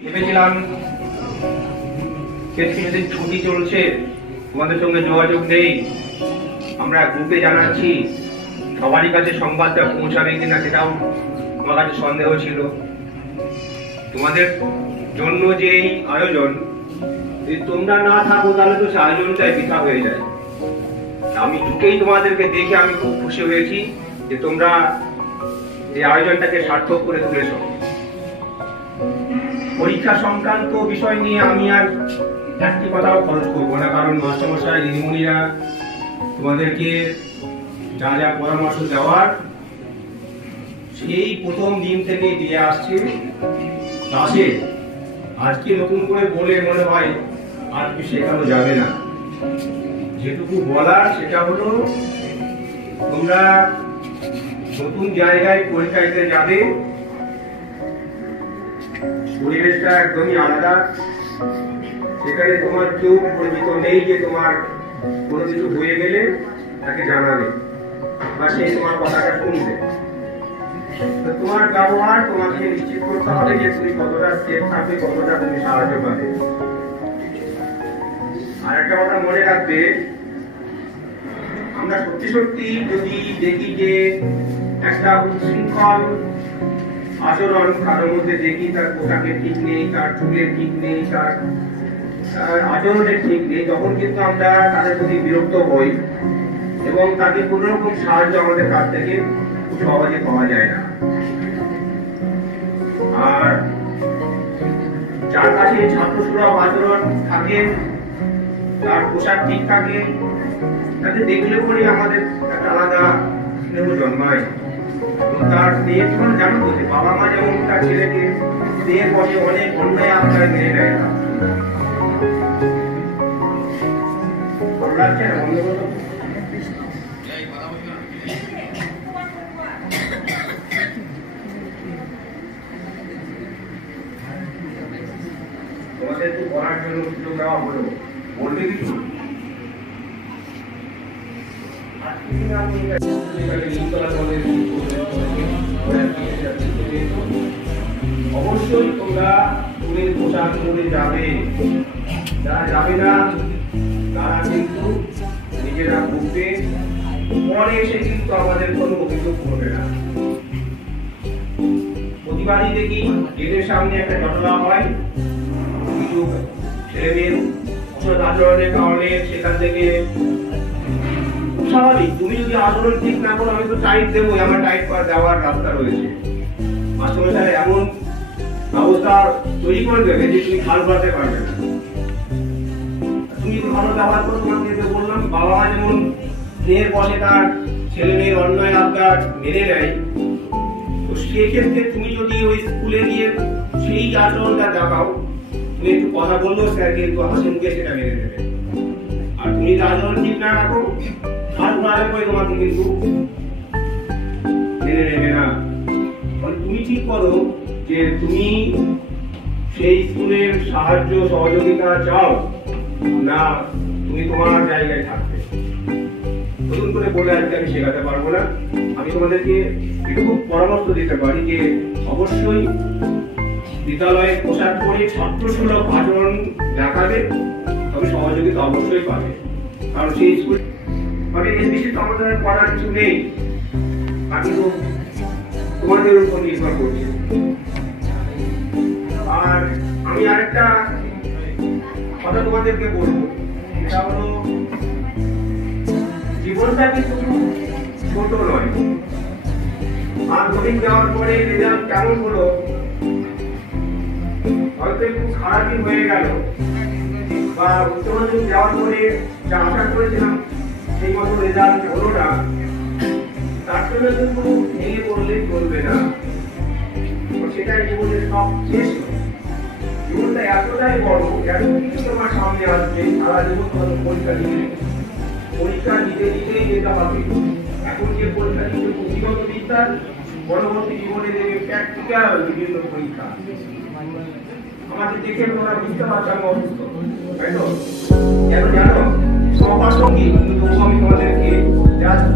ভেবেছিলাম শেষমেশ ছুটি চলছে, তোমাদের সঙ্গে যোগাযোগ নেই, আমরা গ্রুপে জানাচ্ছি, সবারই কাছে সংবাদটা পৌঁছাবে কিনা সেটাও আমার কাছে সন্দেহ ছিল। তোমাদের জন্য যে এই আয়োজন, যদি তোমরা না থাকো তাহলে তো সে আয়োজনটাই বৃথা হয়ে যায়। আমি ঢুকেই তোমাদেরকে দেখে আমি খুব খুশি হয়েছি যে তোমরা এই আয়োজনটাকে সার্থক করে তুলেছ। পরীক্ষা সংক্রান্ত বিষয় নিয়ে আমি আর একটি কথাও খরচ করবো না, কারণ মাস্টারমশাই দিদিমণিরা তোমাদেরকে যা যা পরামর্শ দেওয়ার সেই প্রথম দিন থেকে দিয়ে আসছে। ক্লাসে আজকে নতুন করে বলে মনে হয় আর কি শেখানো যাবে না। যেটুকু বলার সেটা হলো তোমরা নতুন জায়গায় পরীক্ষা দিতে যাবে, পরিবেশটা একদমই আলাদা, সেখানে তোমার কেউ পরিচিত নেই যে তোমার কোনো কিছু হয়ে গেলে তাকে জানাবে বা সে তোমার কথাটা শুনবে। তোমার ব্যবহার তোমাকে নিশ্চিত করতে হবে যে তুমি কতটা সেফ থাকবে, কতটা তুমি সাহায্য পাবে। আর একটা কথা মনে রাখবে, আমরা সত্যি সত্যি যদি দেখি যে একটা উচ্ছৃঙ্খল আচরণ কারোর মধ্যে দেখি, তার পোশাকের ঠিক নেই, তার চুলের ঠিক নেই, তার আচরণের ঠিক নেই, তখন কিন্তু আমরা তাদের প্রতি বিরক্ত হই এবং তাকে কোন রকম সাহায্য আমাদের কাছ থেকে খুব সহজে পাওয়া যায় না। আর যার কাছে ছাত্র সুলভ আচরণ থাকে, তার পোশাক ঠিক থাকে, তাকে দেখলে পরে আমাদের একটা আলাদা স্নেহ জন্মায়। তার স্নেহের জন্য জানো যে বাবা মা যেমন তার ছেলেকে স্নেহের বসে অনেক অন্যায় আত্মায় মেনে নেয় না। ভালো লাগছে না? বন্ধ করো। তোমাদের তো পড়ার জন্য সুযোগ দেওয়া হলো, বলবে কিছু? অবশ্যই তোমরা স্কুলের পোশাক পরে যাবে, যারা যাবে না তারা কিন্তু নিজেরা ভুগবে, পরে এসে কিন্তু আমাদের কোনো অভিযোগ করবে না। প্রতিবারই দেখি গেটের সামনে একটা ঘটনা হয়, কিছু ছেলেমেয়ের অসৎ আচরণের কারণে সেখান থেকে স্বাভাবিক, তুমি যদি আচরণ ঠিক না করো আমি তো টাইট দেবো, আমার টাইট করা দেওয়ার রাস্তা রয়েছে। মাস্টারমশাই এমন ব্যবস্থা তৈরি করে দেবে যে তুমি খাল বাড়তে পারবে না। তুমি যদি ভালো ব্যবহার করো, তোমাকে বললাম বাবা মা যেমন মেয়ের বসে তার ছেলে মেয়ের অন্যায় আবদার মেনে নেয়, তো সেক্ষেত্রে তুমি যদি ওই স্কুলে গিয়ে সেই আচরণটা দেখাও, তুমি একটু কথা বললেও স্যার কিন্তু হাসি মুখে সেটা মেনে নেবে। আর তুমি যদি আচরণ ঠিক না রাখো, হাত মারার পরে তোমাকে কিন্তু মেনে নেবে না। তুমি ঠিক করো যে তুমি সেই স্কুলের সাহায্য সহযোগিতা চাও না তুমি তোমার জায়গায় থাকবে। নতুন করে বলে আজকে আমি শেখাতে পারবো না। আমি তোমাদেরকে এটুকু পরামর্শ দিতে পারি যে অবশ্যই বিদ্যালয়ে পোশাক পরে ছাত্র সুলভ আচরণ দেখাবে, তবে সহযোগিতা অবশ্যই পাবে। কারণ সেই স্কুল মানে এর বেশি তো আমাদের করার কিছু নেই, বাকি তো তোমাদের উপর নির্ভর করছে। আর আমি আরেকটা কথা তোমাদেরকে বলবো, সেটা হলো জীবনটা কিন্তু ছোট নয়। মাধ্যমিক দেওয়ার পরে রেজাল্ট কেমন হলো, হয়তো একটু খারাপই হয়ে গেল, বা উচ্চ মাধ্যমিক দেওয়ার পরে যা আশা করেছিলাম সেই মতো রেজাল্ট হলো না, তার জন্য কিন্তু ভেঙে পড়লে চলবে না। সেটাই জীবনের সব শেষ। জীবনটা এতটাই বড়, এত কিছু তোমার সামনে আসবে, সারা জীবন তোমার পরীক্ষা দিতে দিতেই যেতে হবে। এখন যে পরীক্ষা দিচ্ছে পুঁথিগত বিদ্যার, পরবর্তী জীবনে দেবে প্র্যাকটিক্যাল বিভিন্ন পরীক্ষা। আমাকে দেখে তোমরা বুঝতে পারছো আমি অসুস্থ, তাই তো? কেন জানো? সবার সঙ্গে কিন্তু আমি তোমাদেরকে জাস্ট